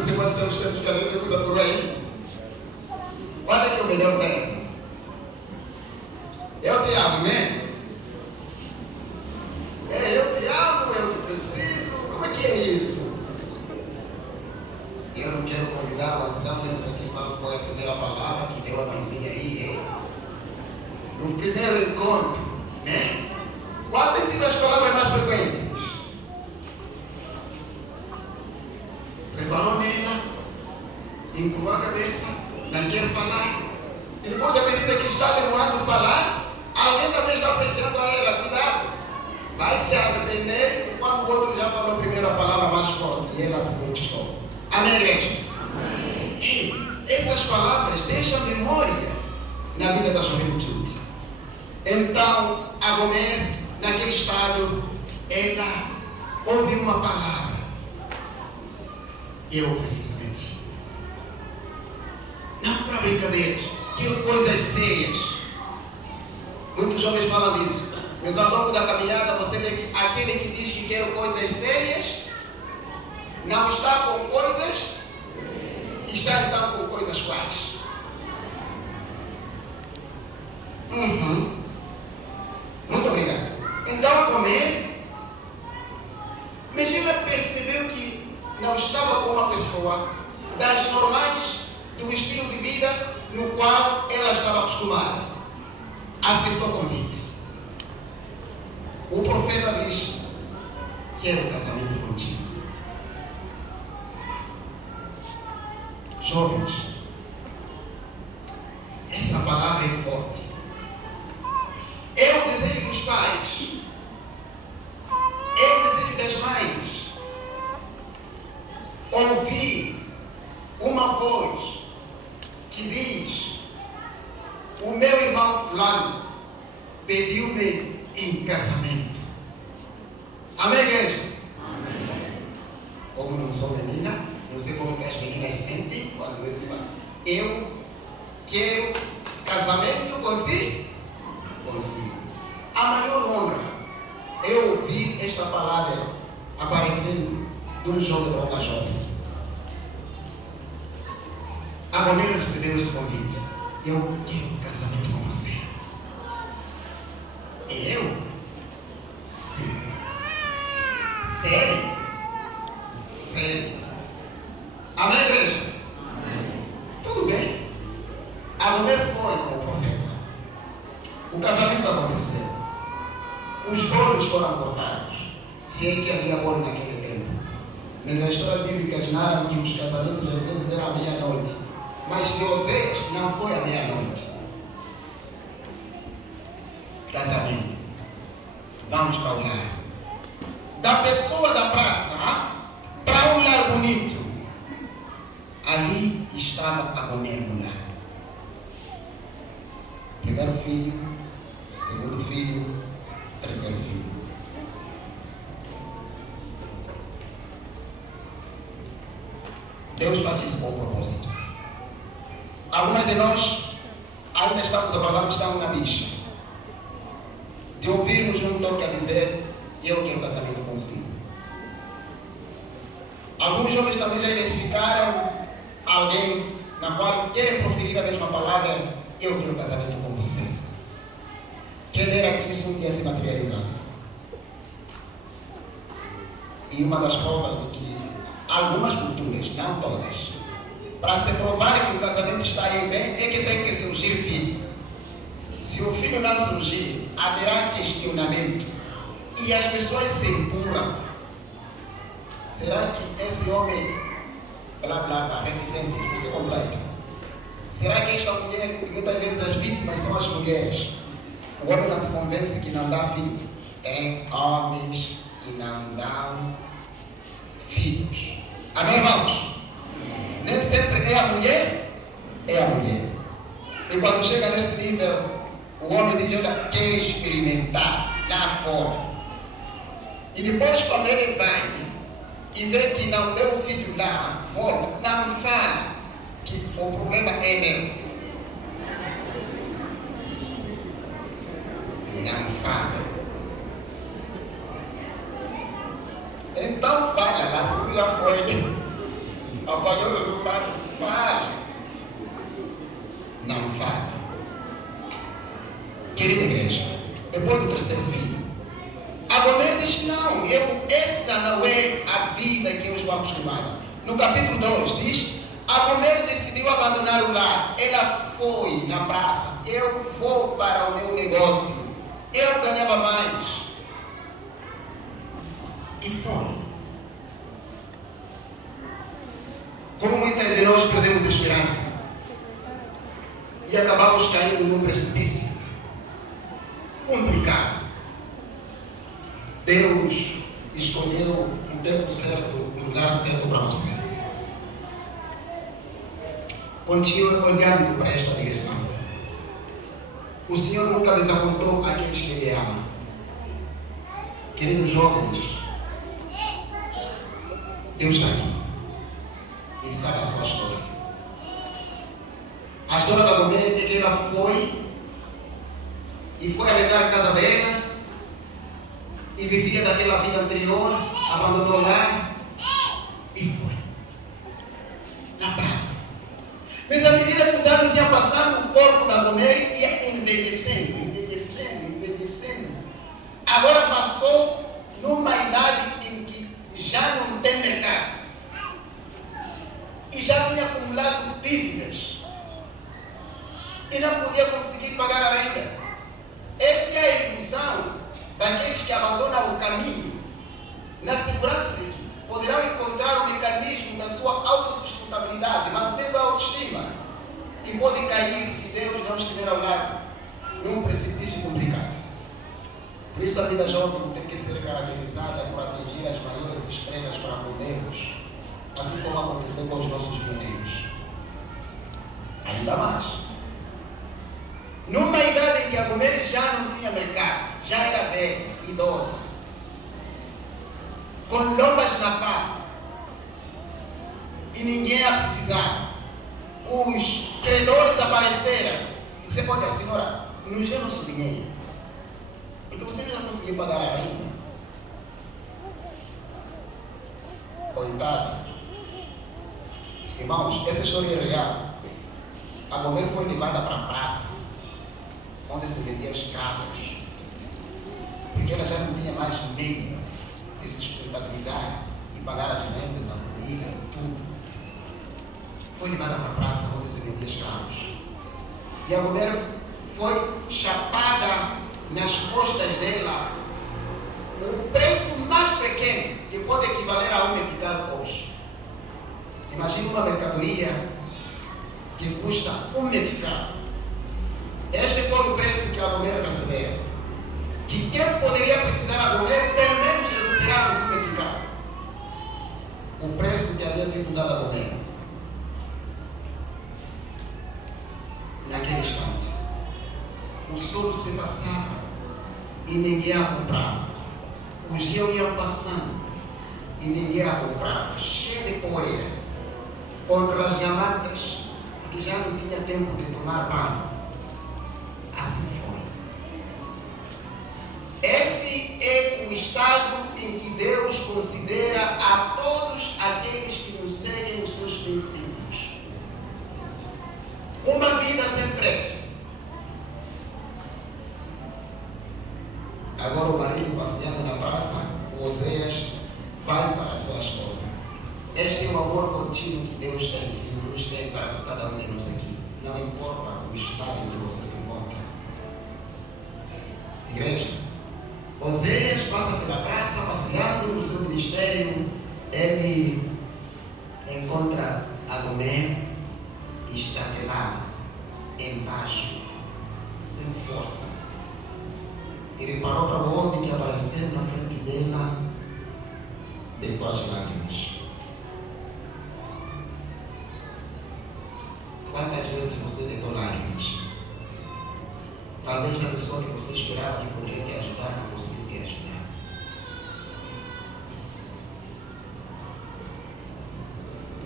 Você pode ser os tempos que a gente usa por aí. Olha que o melhor tempo. Eu te amo, né? Eu te amo, eu te preciso. Como é que é isso? Eu não quero convidar o ancião, eu sei que qual foi a primeira palavra que deu a mãezinha aí, no primeiro encontro, né? Quais têm sido as palavras mais frequentes? Preparou nela, empurrou a cabeça, não quer falar. E depois, à medida que está demorando a falar, alguém também está pressionando a ela. Cuidado, vai se arrepender quando o outro já falou a primeira palavra mais forte e ela se conquistou. Amém, igreja? Amém. E essas palavras deixam memória na vida da juventude. Então, a Gomer, naquele estado, ela ouve uma palavra. Eu preciso de ti. Não para brincadeiras, quero coisas sérias. Muitos jovens falam disso. Mas ao longo da caminhada você vê que aquele que diz que quer coisas sérias não está com coisas, está então com coisas quais? Muito obrigado. Então a comer, mas ela percebeu que não estava com uma pessoa das normais do estilo de vida no qual ela estava acostumada. Aceitou o convite. O profeta diz: quero casamento contigo. Jovens, essa palavra é forte. É o desejo dos pais, é o desejo das mães. Ouvir uma voz que diz: o meu irmão fulano pediu-me em casamento. Amém, igreja? Amém. Como não sou menina, não sei como que as meninas sentem quando dizem: eu quero casamento consigo. A maior honra é ouvir esta palavra aparecendo de um jovem ou uma jovem. A mulher recebeu esse convite. Eu quero casamento com você. E eu? Sim. Sério? Amém, igreja? Amém. Tudo bem. A mulher foi com o profeta. O casamento aconteceu. Os bolos foram cortados. Se é que havia bolo naquele tempo. Mas nas histórias bíblicas narram que os casamentos às vezes eram à meia-noite. Mas de Osés não foi à meia-noite. Casamento. Vamos para o lar. Da pessoa da praça para um lar bonito. Ali estava a mulher no lar. Primeiro filho, segundo filho, terceiro filho. Deus faz isso com propósito. Algumas de nós ainda estamos a falar que estamos na bicha. De ouvirmos um toque a dizer: eu quero casamento consigo. Alguns jovens também já identificaram alguém na qual querem proferir a mesma palavra: eu quero casamento com você. Quem dera que isso um dia se materializasse. E uma das provas de que algumas culturas, não todas, para se provar que o casamento está aí bem, é que tem que surgir filho. Se o filho não surgir, haverá questionamento. E as pessoas se empurram. Será que esse homem, blá blá blá, reticência, isso é complexo. Será que esta mulher, porque muitas vezes as vítimas são as mulheres, o homem não se convence que não dá filho? Tem homens que não dão filhos. Amém, irmãos? Nem sempre é a mulher, é a mulher. E quando chega nesse nível, o homem diz: olha, quer experimentar lá fora. E depois, quando ele vai e vê que não deu filho lá, volta, não fala que o problema é meu. Não fala. Então fala lá, se já foi. apanhou o resultado. Falha. Não falha. Querida igreja, depois do terceiro filho, Agomé diz: não, essa não é a vida que eu estou acostumada. No capítulo 2 diz: Agomé decidiu abandonar o lar. Ela foi na praça. Eu vou para o meu negócio. Eu ganhava mais. E foi. Como muitas de nós perdemos a esperança e acabamos caindo num precipício complicado. Deus escolheu o tempo certo, o lugar certo para você. Continue olhando para esta direção. O Senhor nunca desapontou aqueles que Ele ama. Queridos jovens, Deus está aqui e sabe a sua história. A história da Agomé é que ela foi arrendar a casa dela e vivia daquela vida anterior, abandonou lá e foi na praça. Mas à medida que os anos iam passando, o corpo da Agomé ia envelhecendo. Agora passou numa idade em que já não tem mercado e já tinha acumulado dívidas e não podia conseguir pagar a renda. Essa é a ilusão daqueles que abandonam o caminho, na segurança de que poderão encontrar o mecanismo da sua autossustentabilidade, mantendo a autoestima, e podem cair se Deus não estiver ao lado, num precipício complicado. Por isso a vida jovem tem que ser caracterizada por atingir as maiores estrelas para podermos, assim como aconteceu com os nossos pioneiros. Ainda mais. Numa idade em que a Agomé já não tinha mercado, já era velha, idosa, com lombas na face, e ninguém a precisava. Os credores apareceram. Você pode dizer: senhora, nos dê nosso dinheiro, porque você não conseguiu pagar a renda. Coitado. Irmãos, essa história é real. A Agomé foi levada para a praça, onde se vendia escravos, porque ela já não tinha mais meio de sustentabilidade e pagar as rendas, a comida, tudo. Foi levada para a praça onde se vendia escravos. E a Agomé foi chapada nas costas dela o preço mais pequeno que pode equivaler a um meticado hoje. Imagina uma mercadoria que custa um meticado. Este foi o preço que a Agomé recebeu. Que quem poderia precisar a Agomé, pelo menos recuperar o seu meticado. O preço que havia sido dado a Agomé. Naquele instante, o sol se passava e ninguém a comprava. Os dias iam passando e ninguém a comprava. Cheio de poeira, contra as diamantes, porque já não tinha tempo de tomar banho. Assim foi. Esse é o estado em que Deus considera a todos aqueles que nos seguem os seus princípios. Uma vida sem preço. Agora o marido passeando na praça, o Oséias vai para a sua esposa. Este é o amor contínuo que Deus tem, que Jesus tem para cada um de nós aqui. Não importa o estado em que você se encontra. Igreja, Oséias passa pela praça, passeando no seu ministério. Ele encontra Agomé estatelada, embaixo, sem força. Ele parou para o homem que apareceu na frente dela, deitou as lágrimas. Quantas vezes você deitou lágrimas? Talvez a pessoa que você esperava que poderia te ajudar não conseguiu te ajudar.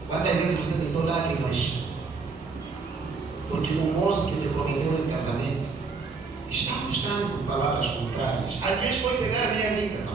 Quantas vezes você deitou lágrimas porque o moço que te prometeu em casamento está mostrando palavras contrárias? Às vezes foi pegar a minha amiga.